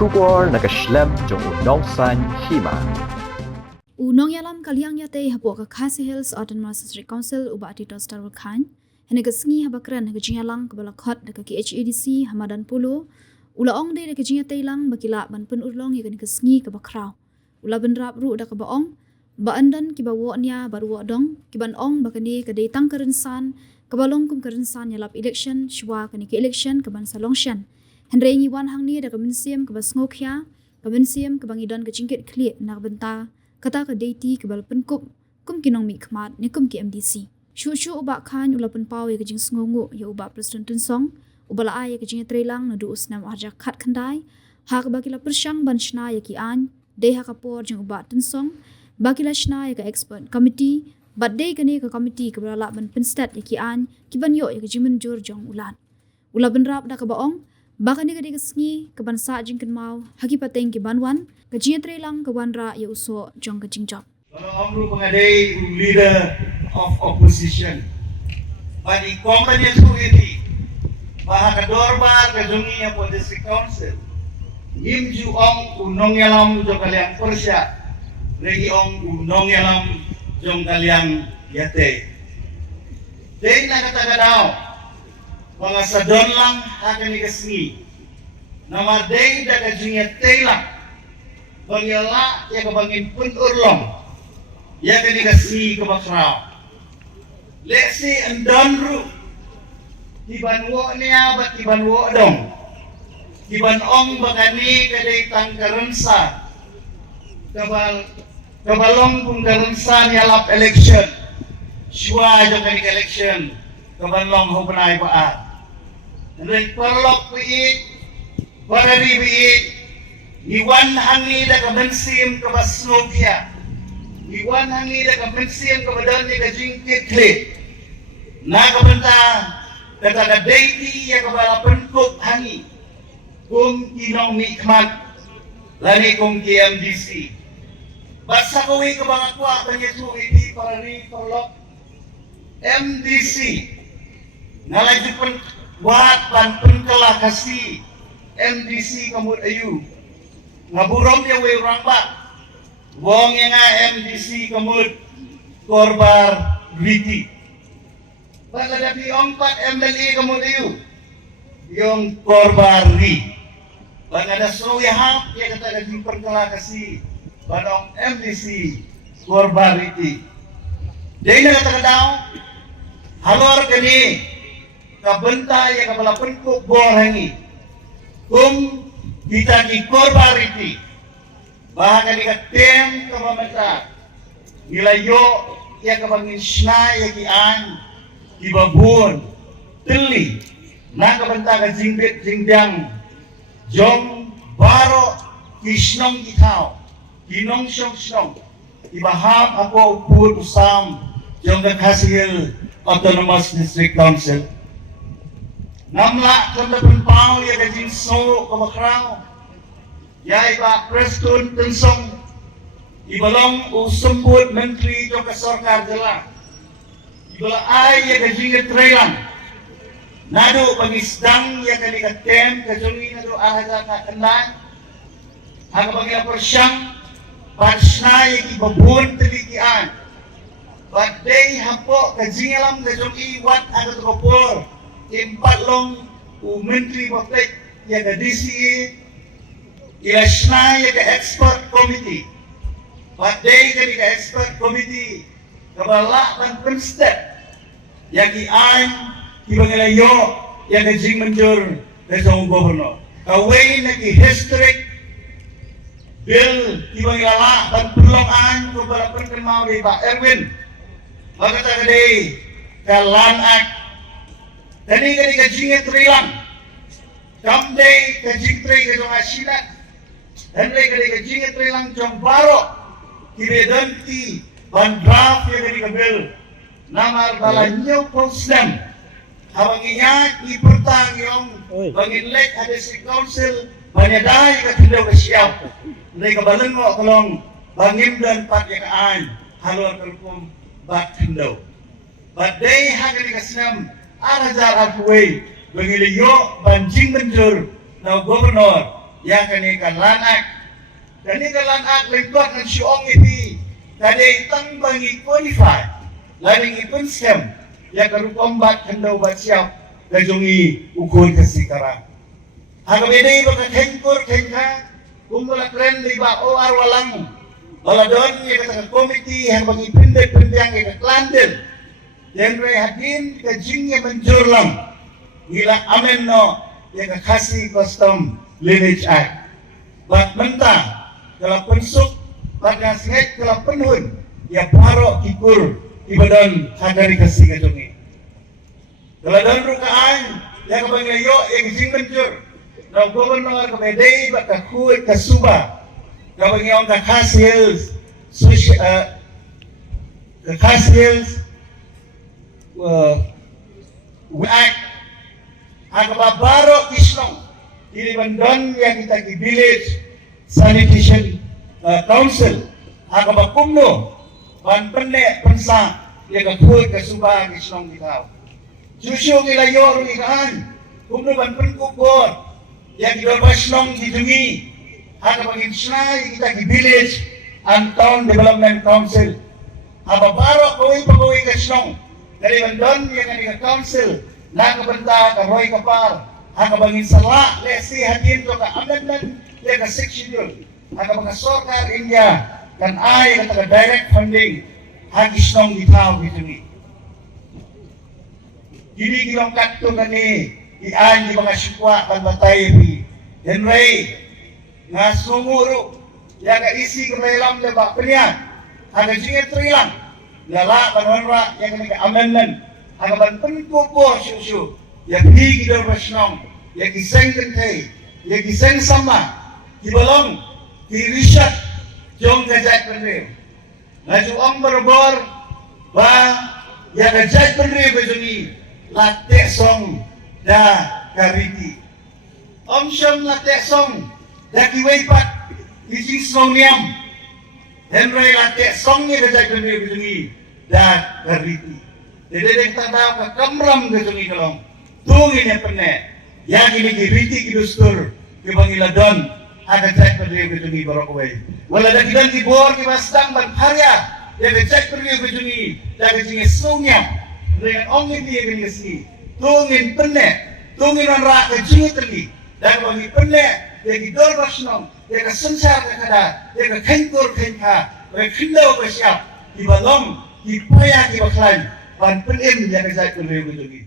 Shubor nakaslem jong unong san hima. Unong yalam kaliang yate hapo ka Khasi Hills Autonomous District Council uba ati tostar khan hene ka sngi habakran ka jinyalang ka balakhot ka KHADC Hamadan Pulo ula ong de ka jinyate lang bakila ban pun urlong ya ka sngi ka bakraw ula benrap ru da ka baong ba andan ki ba wo nya baru dong ki ban ong bakani ka de tang karensan ka balong kum karensan yalap election shwa ka ni ki election ka ban salongshan henre ngi wan hang ni da ka minsiam ka basngokya ka minsiam ka bangidan ka jingket kli na benta kata ka deiti ke balapan kum kinong mi khmat ni kum ki MDC shu uba khan ulapan paw ya kajing sngongo ya uba president tunsong ubala ay ka jing trelang na duus nam arja khat khandai ha ka bakila persyang banshna ya ki an de ha ka por jing uba tunsong bakila shna ya ka expert committee but de ka ni ka committee ka bala ban pinstat ya ki an ki ban yo ya ka jimen jor jong ulaban rap da ka baong baka ni ka de ka sngi ka ban sa jing kan mau haki pateng ki banwan Kajian trelang kawanra ya uso jong kajing job. Amru pengadai leader of opposition. Bagi company security, bahag kadorbar kajungi ya po district council. Himju ong unong yalam jong kaliang persya, lagi ong unong yalam jong kaliang yate. Day na katagadaw, mga sadon lang hakan ni kasni. Namar day da kajungi yate lang. Bangila ya kabangin pun urlong ya kani kasi kabakraw lesi andonru tibanwo niya bat tibanwo dong tibanong bakani kadai tangkarensa kabalong kung karensa niya lap election shwa jong kani election kabalong hubanay paat then parlok piit barari piit Iwan hangida ka bensim ka basnobya. Iwan hangida ka bensim ka badan ni ka jingkitli. Na kabenta kata deiti ya ka bala penkop hangi. Kung kinong mikmat lani kung KMDC. Basta kuwi ka bang akwa kanya tu iti para ri parlok MDC. Nalaju pen buat pan penkala kasi MDC kamut ayu. Ngaburong ya way rangba wong yang MDC kemud korbar griti pada dapi empat MLA kemud iu yung korbar ri pada ada seruya hap ya kata ada perkala kasi badong MDC korbar riti jadi na kata daw halor kani kabenta ya kabala penkuk borangi kita di korbariti bahkan di tem kemameta nilai yo ya kabangin shna ya ki an di babun teli na kabanta ka jingbet jingdang jong baro kisnong itaw kinong syong ibaham ako upud usam jong ka Khasi Hills Autonomous District Council namla kanda pau ya kajing so kamakraw ya iba prestun tensong ibalong usembut menteri jong kasorkar jela ibala ay ya kajing trelang nado pangisdang ya kani katem kajungi nado ahaja ka kendan aga bagila persyang pansna ya kibabun telikian badai hapo kajing alam kajungi wat aga tukopor empat long menteri publik ya ke DCE ya shna ya ke expert committee padai ke expert committee kabala dan penstep ya ki an ki bangalayo ya ke jing menjur ke jong gubernur kawai na ki historic bill ki bangalala dan perloan ko bala perkemau di Pak Erwin magata kadai kalan act Tani kani kajing trilang, kamde kajing tri kajong asilat, tani kani kajing trilang jong baro, kiredanti bandraf ya kani kabel, namar balanyo posdem, habang inya ipertang yung banginlek ada si council, banyaday katindaw kasyap, nai kabalan mo kalong bangim dan patyakaan, halor kalpum bat tindaw. Badai hagani kasinam, arajar alpuwe bangiliyo banjing menjur na gobernur yang kanikan lanak. Kanikan lanak lingkot ng siyong iti. Kani itang bangi qualify. Laling ipun scam. Yang karukombat kandaw bat siya. Kajungi ukul kasikara. Hagabede baka kengkur kengka. Kumula kren di ba o arwalang. Baladon yang kata komiti yang bangi pindah-pindah yang keklanden. Yang ray hadin kajingnya menjurlang. Gila amen no yang kasih custom lineage act. Bak mentah. Kalau pensuk, pada sengat kalau penhun, ya paro kikur, ibadon hadari kasih kajungi. Kalau don rukaan, ya kabanglayo, yang jing mencur. Nau gubernur kemedai, baka kuit kasuba. Kabanglayo ka Hills, Hills, act, agababaro kisnong, ilibandon yang kita di village, Sanitation Council agak kumno pan penne pensa ya kakuy kasubang islong ditaw susyo kilayo ruikaan kumno ban penkukor yang dibabas nong didungi agak bangin sinay kita di village and town development council agak baro pagawin kaslong dari bandon yang ada council nakabenta karoy kapar agak bangin sala lesi hadin to ka amendment ya ka section yun. Ang mga sokar India kan ay kata direct funding hagis nong ditaw dito ni. Gini gilong katto gani ian di mga sukwa kan batay bi. Henry nga sumuro ya ka isi kerelam le ba penian. Aga jinget trilang. Lala kanonra ya ka amendment. Aga ban penkupo susu ya higi do rasnong ya kiseng kentay ya kiseng sama Ibalong, Rishat, Jong Gajat Penri. Ngaju Om Berbor, Ba, Ya Gajat Penri Bejuni, Latte Song, Da Kariti. Om Syam Latte Song, Da Kiwaipat, Isi Song Niam. Henry Latte Song Ni Gajat Penri Bejuni, Da Kariti. Jadi kita tahu ke kamram Bejuni Kalong. Tungin yang pernah, Ya Kini Kiriti Kidustur, Kibangiladon, ada cek pendiri bejuni barokawai. Wala ada kidan tibor kibastang berkarya. Ada cek pendiri bejuni. Ada jinge sungnya. Dengan ongin dia gini sini. Tungin penne. Tungin orang ke jinge terli. Dan wangi penne. Dia gidor rasnong. Dia ke sensar ke kada. Dia ke kenkur kenka. Dia kendau ke siap. Di balong. Di payah di baklan. Pan penin yang cek pendiri bejuni.